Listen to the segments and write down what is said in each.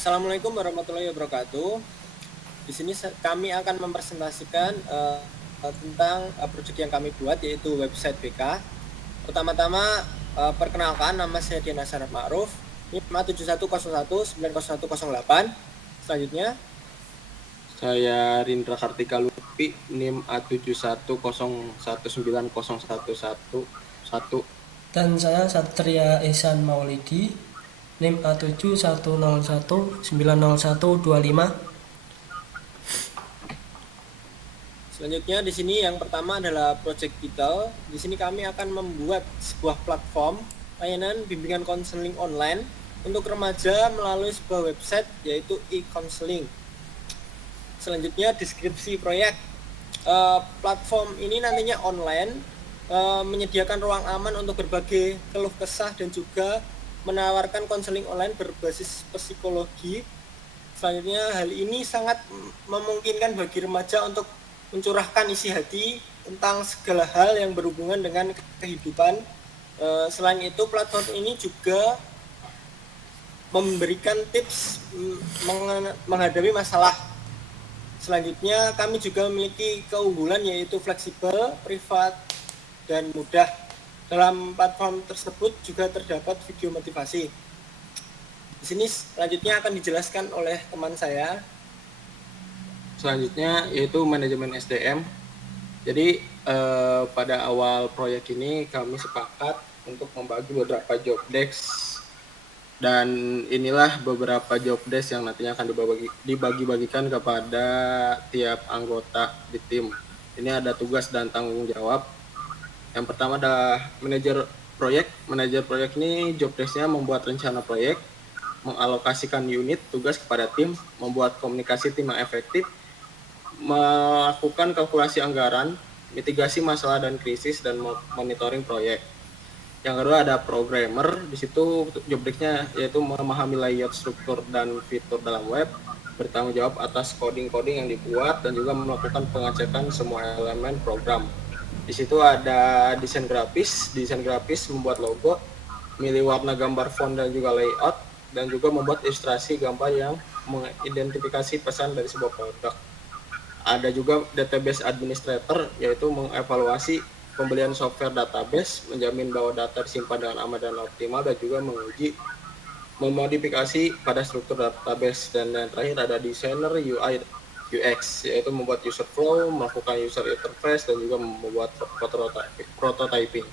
Assalamualaikum warahmatullahi wabarakatuh. Di sini kami akan mempresentasikan tentang proyek yang kami buat, yaitu website BK. Pertama-tama, perkenalkan, nama saya Dian Hasanat Ma'ruf, NIM A7101900108. Selanjutnya, Saya Rindra Kartika Lutfi, NIM A7101901111. Dan saya Satria Ehsan Maulidi, NIM A7101901125. selanjutnya di sini yang pertama adalah Project Vital. Di sini kami akan membuat sebuah platform layanan bimbingan konseling online untuk remaja melalui sebuah website, yaitu e-counseling. Selanjutnya deskripsi proyek. Platform ini nantinya online, menyediakan ruang aman untuk berbagai keluh kesah dan juga menawarkan konseling online berbasis psikologi. Selanjutnya, hal ini sangat memungkinkan bagi remaja untuk mencurahkan isi hati tentang segala hal yang berhubungan dengan kehidupan. Selain itu, platform ini juga memberikan tips menghadapi masalah. Selanjutnya, kami juga memiliki keunggulan, yaitu fleksibel, privat, dan mudah. Dalam platform tersebut juga terdapat video motivasi. Di sini selanjutnya akan dijelaskan oleh teman saya. Selanjutnya yaitu manajemen SDM. Jadi pada awal proyek ini kami sepakat untuk membagi beberapa job desk, dan inilah beberapa job desk yang nantinya akan dibagi-bagikan kepada tiap anggota di tim. Ini ada tugas dan tanggung jawab. Yang pertama ada manajer proyek. Manajer proyek ini job desk-nya membuat rencana proyek, mengalokasikan unit tugas kepada tim, membuat komunikasi tim yang efektif, melakukan kalkulasi anggaran, mitigasi masalah dan krisis, dan monitoring proyek. Yang kedua ada programmer. Di situ job desk-nya yaitu memahami layout, struktur, dan fitur dalam web, bertanggung jawab atas coding-coding yang dibuat, dan juga melakukan pengecekan semua elemen program. Di situ ada desain grafis. Desain grafis membuat logo, milih warna gambar font dan juga layout, dan juga membuat ilustrasi gambar yang mengidentifikasi pesan dari sebuah produk. Ada juga database administrator, yaitu mengevaluasi pembelian software database, menjamin bahwa data disimpan dengan aman dan optimal, dan juga menguji memodifikasi pada struktur database. Dan yang terakhir ada desainer UI UX, yaitu membuat user flow, melakukan user interface, dan juga membuat prototyping.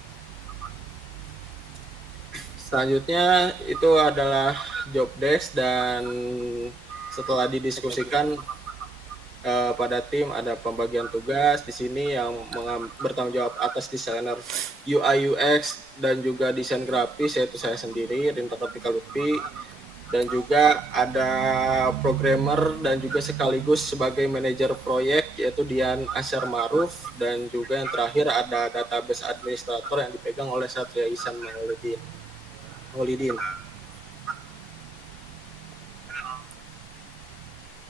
Selanjutnya itu adalah job desk, dan setelah didiskusikan pada tim ada pembagian tugas. Di sini yang bertanggung jawab atas desainer UI UX dan juga desain grafis yaitu saya sendiri, Rindra Kartika Lutfi, dan juga ada programmer dan juga sekaligus sebagai manajer proyek yaitu Dian Hasanat Ma'ruf, dan juga yang terakhir ada database administrator yang dipegang oleh Satria Ehsan Maulidin.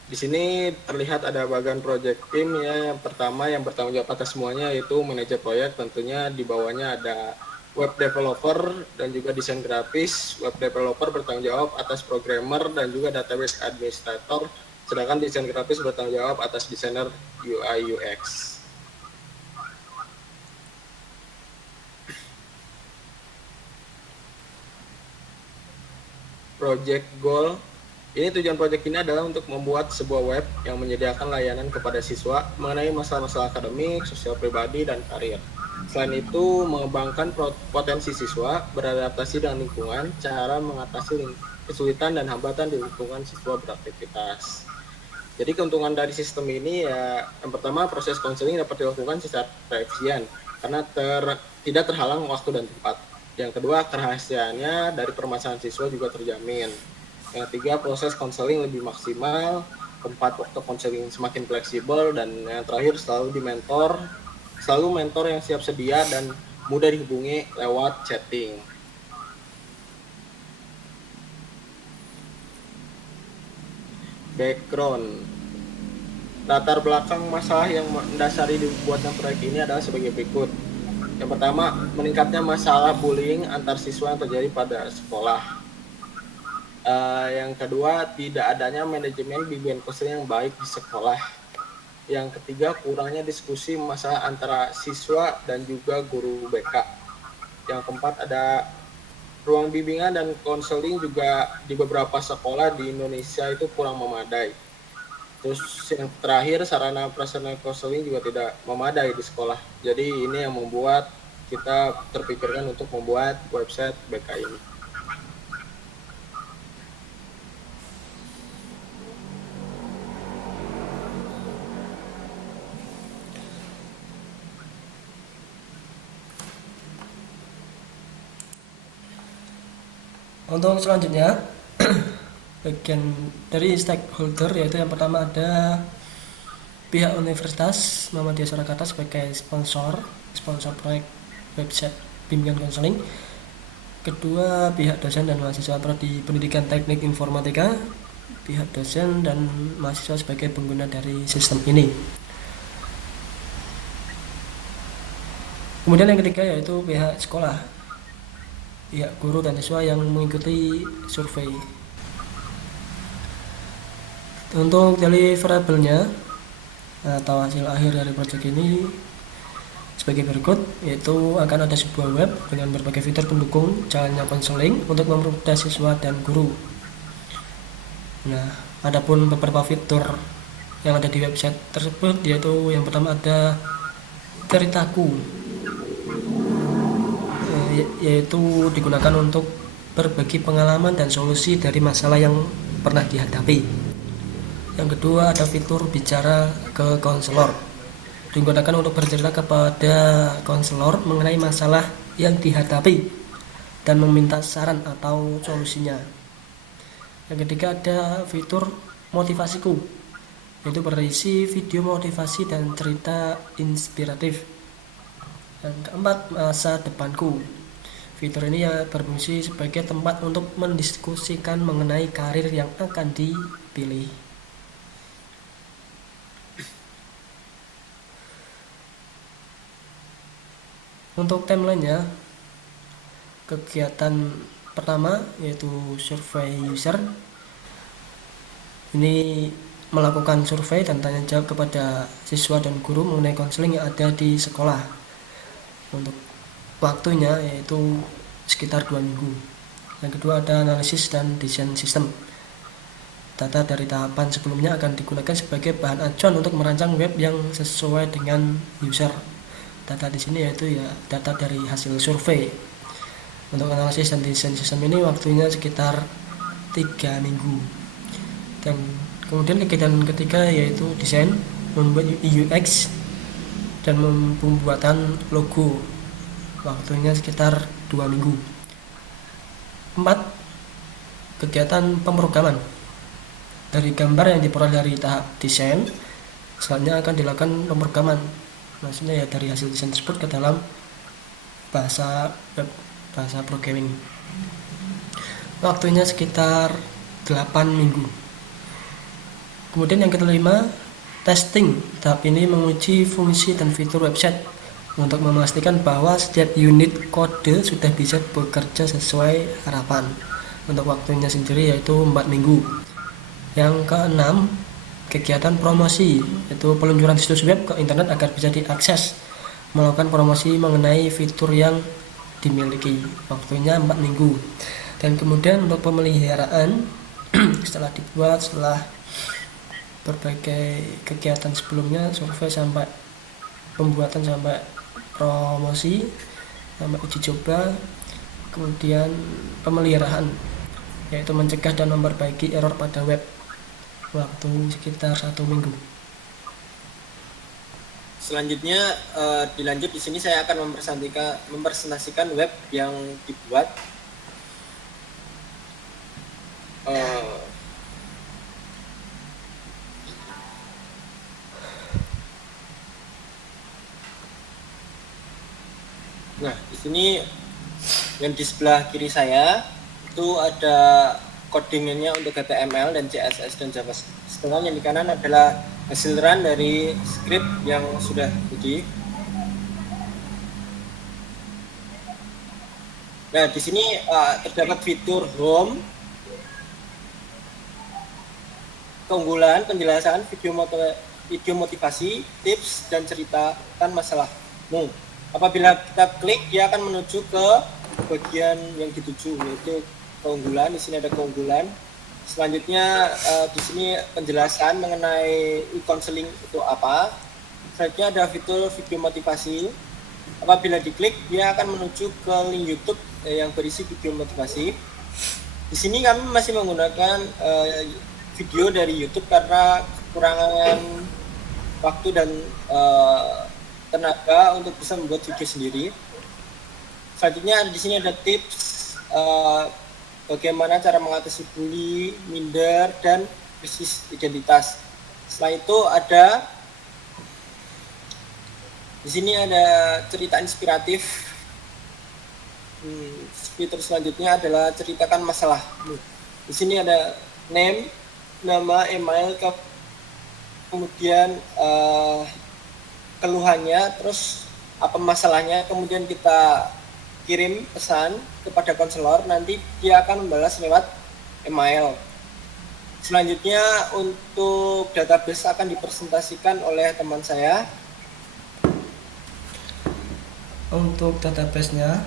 Di sini terlihat ada bagian project team ya. Yang pertama yang bertanggung jawab atas semuanya yaitu manajer proyek. Tentunya di bawahnya ada web developer dan juga desain grafis. Web developer bertanggung jawab atas programmer dan juga database administrator, sedangkan desain grafis bertanggung jawab atas desainer UI UX. Project goal. Ini tujuan proyek ini adalah untuk membuat sebuah web yang menyediakan layanan kepada siswa mengenai masalah-masalah akademik, sosial pribadi, dan karir. Selain itu, mengembangkan potensi siswa, beradaptasi dengan lingkungan, cara mengatasi kesulitan dan hambatan di lingkungan siswa beraktivitas. Jadi keuntungan dari sistem ini ya, yang pertama proses konseling dapat dilakukan secara efisien karena tidak terhalang waktu dan tempat. Yang kedua, kerahasiaannya dari permasalahan siswa juga terjamin. Yang ketiga, proses konseling lebih maksimal. Keempat, waktu konseling semakin fleksibel. Dan yang terakhir, selalu mentor yang siap sedia dan mudah dihubungi lewat chatting. Background. Latar belakang masalah yang mendasari dibuatnya proyek ini adalah sebagai berikut. Yang pertama, meningkatnya masalah bullying antar siswa yang terjadi pada sekolah. Yang kedua, tidak adanya manajemen bimbingan konseling yang baik di sekolah. Yang ketiga, kurangnya diskusi masalah antara siswa dan juga guru BK. Yang keempat, ada ruang bimbingan dan konseling juga di beberapa sekolah di Indonesia itu kurang memadai. Terus yang terakhir, sarana prasarana konseling juga tidak memadai di sekolah. Jadi ini yang membuat kita terpikirkan untuk membuat website BK ini. Untuk selanjutnya, bagian dari stakeholder, yaitu yang pertama ada pihak Universitas Muhammadiyah Surakarta sebagai sponsor proyek website bimbingan konseling. Kedua, pihak dosen dan mahasiswa prodi pendidikan teknik informatika, pihak dosen dan mahasiswa sebagai pengguna dari sistem ini. Kemudian yang ketiga yaitu pihak sekolah, pihak guru dan siswa yang mengikuti survei. Untuk deliverable-nya atau hasil akhir dari proyek ini sebagai berikut, yaitu akan ada sebuah web dengan berbagai fitur pendukung jalannya konseling untuk mempermudah siswa dan guru. Nah, adapun beberapa fitur yang ada di website tersebut, yaitu yang pertama ada ceritaku, yaitu digunakan untuk berbagi pengalaman dan solusi dari masalah yang pernah dihadapi. Yang kedua ada fitur bicara ke konselor, digunakan untuk bercerita kepada konselor mengenai masalah yang dihadapi dan meminta saran atau solusinya. Yang ketiga ada fitur motivasiku, yaitu berisi video motivasi dan cerita inspiratif. Yang keempat, masa depanku. Fitur ini ya berfungsi sebagai tempat untuk mendiskusikan mengenai karir yang akan dipilih. Untuk timeline-nya, kegiatan pertama yaitu survei user. Ini melakukan survei dan tanya jawab kepada siswa dan guru mengenai konseling yang ada di sekolah. Untuk waktunya yaitu sekitar 2 minggu. Yang kedua ada analisis dan desain sistem. Data dari tahapan sebelumnya akan digunakan sebagai bahan acuan untuk merancang web yang sesuai dengan user. Data di sini yaitu ya data dari hasil survei. Untuk analisis dan desain sistem ini waktunya sekitar 3 minggu. Dan kemudian kegiatan ketiga yaitu desain, membuat UX dan pembuatan logo. Waktunya sekitar 2 minggu. 4. Kegiatan pemrograman. Dari gambar yang diperoleh dari tahap desain, selanjutnya akan dilakukan pemrograman. Maksudnya ya dari hasil desain tersebut ke dalam bahasa web, bahasa programming. Waktunya sekitar 8 minggu. Kemudian yang kelima, testing. Tahap ini menguji fungsi dan fitur website untuk memastikan bahwa setiap unit kode sudah bisa bekerja sesuai harapan. Untuk waktunya sendiri yaitu 4 minggu. Yang keenam, kegiatan promosi, yaitu peluncuran situs web ke internet agar bisa diakses, melakukan promosi mengenai fitur yang dimiliki. Waktunya 4 minggu. Dan kemudian untuk pemeliharaan setelah berbagai kegiatan sebelumnya, survei sampai pembuatan sampai promosi sampai uji coba, kemudian pemeliharaan yaitu mencegah dan memperbaiki error pada web, waktu sekitar 1 minggu. Selanjutnya dilanjut di sini saya akan mempresentasikan web yang dibuat. Nah, di sini yang di sebelah kiri saya itu ada codingannya untuk HTML dan CSS dan JavaScript. Sedangkan yang di kanan adalah hasil run dari script yang sudah jadi. Nah, di sini terdapat fitur home keunggulan, penjelasan, video motivasi, tips, dan ceritakan masalahmu. Apabila kita klik, dia akan menuju ke bagian yang dituju, yaitu keunggulan. Di sini ada keunggulan. Selanjutnya di sini penjelasan mengenai e-counseling itu apa. Selanjutnya ada fitur video motivasi. Apabila diklik, dia akan menuju ke link YouTube yang berisi video motivasi. Di sini kami masih menggunakan video dari YouTube karena kekurangan waktu dan tenaga untuk bisa membuat video sendiri. Selanjutnya di sini ada tips bagaimana cara mengatasi bully, minder, dan krisis identitas. Setelah itu di sini ada cerita inspiratif. Fitur selanjutnya adalah ceritakan masalah. Di sini ada name, nama, email, kemudian keluhannya, terus apa masalahnya, kemudian kita kirim pesan kepada konselor, nanti dia akan membalas lewat email. Selanjutnya untuk database akan dipresentasikan oleh teman saya. Untuk database-nya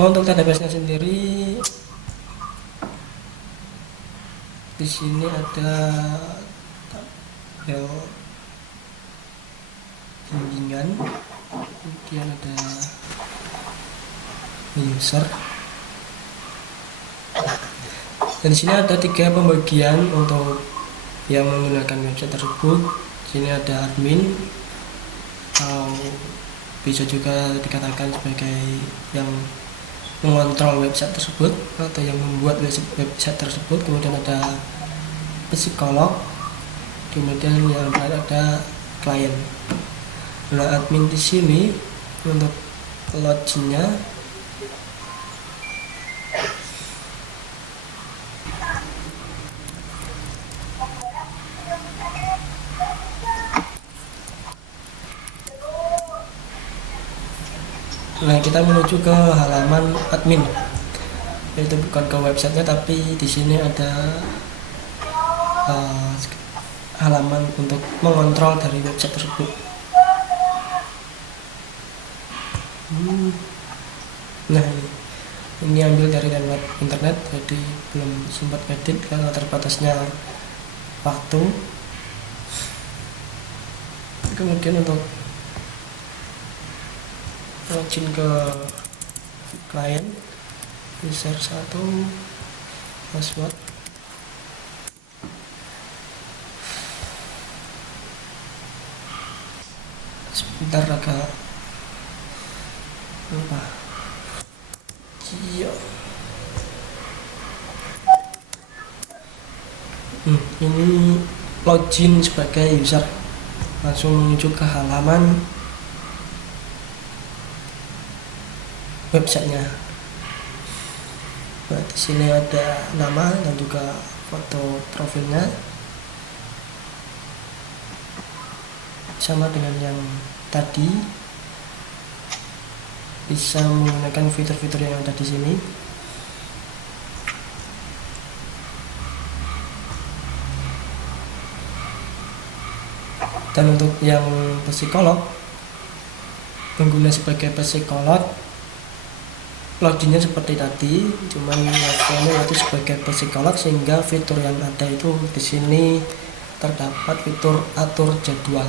untuk database-nya sendiri di sini ada tabel bimbingan, kemudian ada user, dan di sini ada 3 pembagian untuk yang menggunakan website tersebut. Di sini ada admin, atau bisa juga dikatakan sebagai yang mengontrol website tersebut atau yang membuat website tersebut. Kemudian ada psikolog, kemudian yang terakhir ada klien. Nah, admin di sini untuk loginnya Nah, kita menuju ke halaman admin, yaitu bukan ke websitenya, tapi di sini ada halaman untuk mengontrol dari website tersebut. Nah, ini ambil dari download internet, jadi belum sempat edit karena terbatasnya waktu. Kemudian untuk login ke klien, user 1, password, sebentar agak lupa. Iya. Ini login sebagai user, langsung menuju ke halaman websitenya. Nah, di sini ada nama dan juga foto profilnya, sama dengan yang tadi. Bisa menggunakan fitur-fitur yang ada di sini. Dan untuk yang psikolog, pengguna sebagai psikolog, loginnya seperti tadi, cuman levelnya yaitu sebagai psikolog, sehingga fitur yang ada itu di sini terdapat fitur atur jadwal.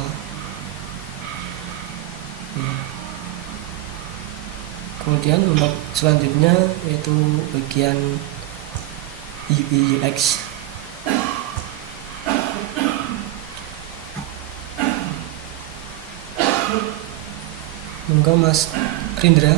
Kemudian untuk selanjutnya yaitu bagian UI UX. Monggo Mas Rindra.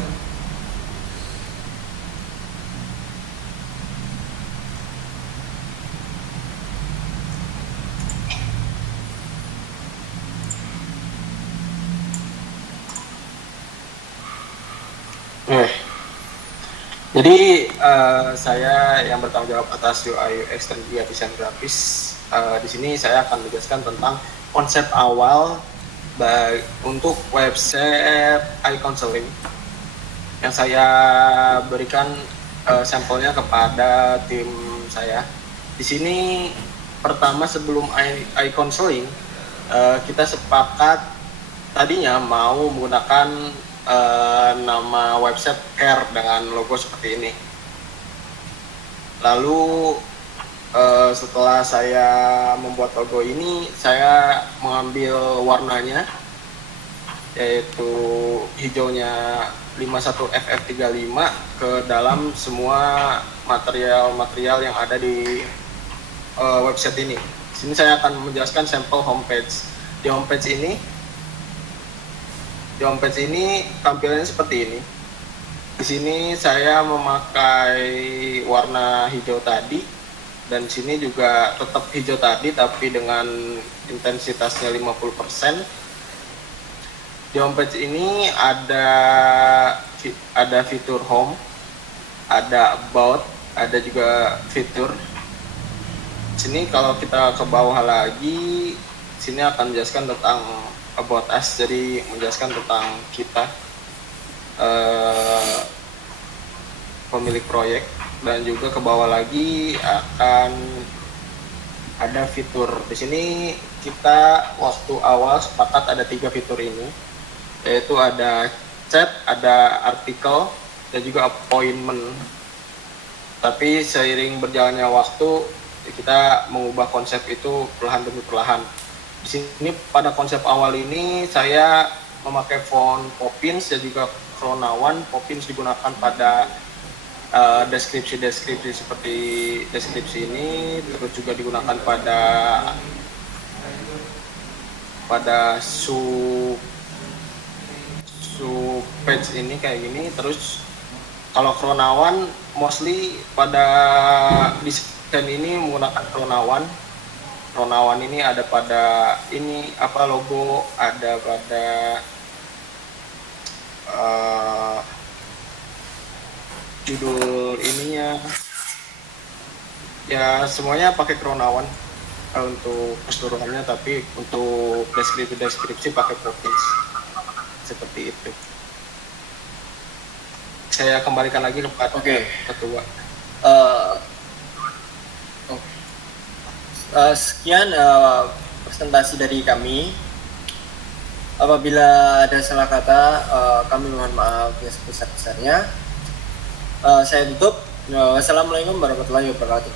Eh, jadi saya yang bertanggung jawab atas UI UX dan juga desain grafis. Di sini saya akan menjelaskan tentang konsep awal untuk website iCounseling yang saya berikan sampelnya kepada tim saya. Di sini pertama sebelum iCounseling kita sepakat tadinya mau menggunakan nama website Care dengan logo seperti ini. Lalu setelah saya membuat logo ini, saya mengambil warnanya, yaitu hijaunya 51FF35 ke dalam semua material-material yang ada di website ini. Di sini saya akan menjelaskan sampel homepage. Di homepage ini tampilannya seperti ini. Di sini saya memakai warna hijau tadi, dan di sini juga tetap hijau tadi tapi dengan intensitasnya 50%. Di homepage ini ada fitur home, ada about, ada juga fitur. Di sini kalau kita ke bawah lagi, sini akan menjelaskan tentang about us, jadi menjelaskan tentang kita pemilik proyek, dan juga ke bawah lagi akan ada fitur. Di sini kita waktu awal sepakat ada 3 fitur ini, yaitu ada chat, ada artikel, dan juga appointment. Tapi seiring berjalannya waktu kita mengubah konsep itu perlahan demi perlahan. Di sini pada konsep awal ini saya memakai font Poppins dan juga Chronawan. Poppins digunakan pada deskripsi-deskripsi seperti deskripsi ini, terus juga digunakan pada sub page ini kayak gini. Terus kalau Chronawan mostly pada desain ini menggunakan Chronawan. Chronawan ini ada pada ini logo, ada pada judul ininya, ya semuanya pakai Chronawan untuk keseluruhannya, tapi untuk deskripsi pakai Poppins seperti itu. Saya kembalikan lagi kepada ketua. Sekian presentasi dari kami. Apabila ada salah kata, kami mohon maaf yang sebesar-besarnya. Saya tutup. Wassalamualaikum warahmatullahi wabarakatuh.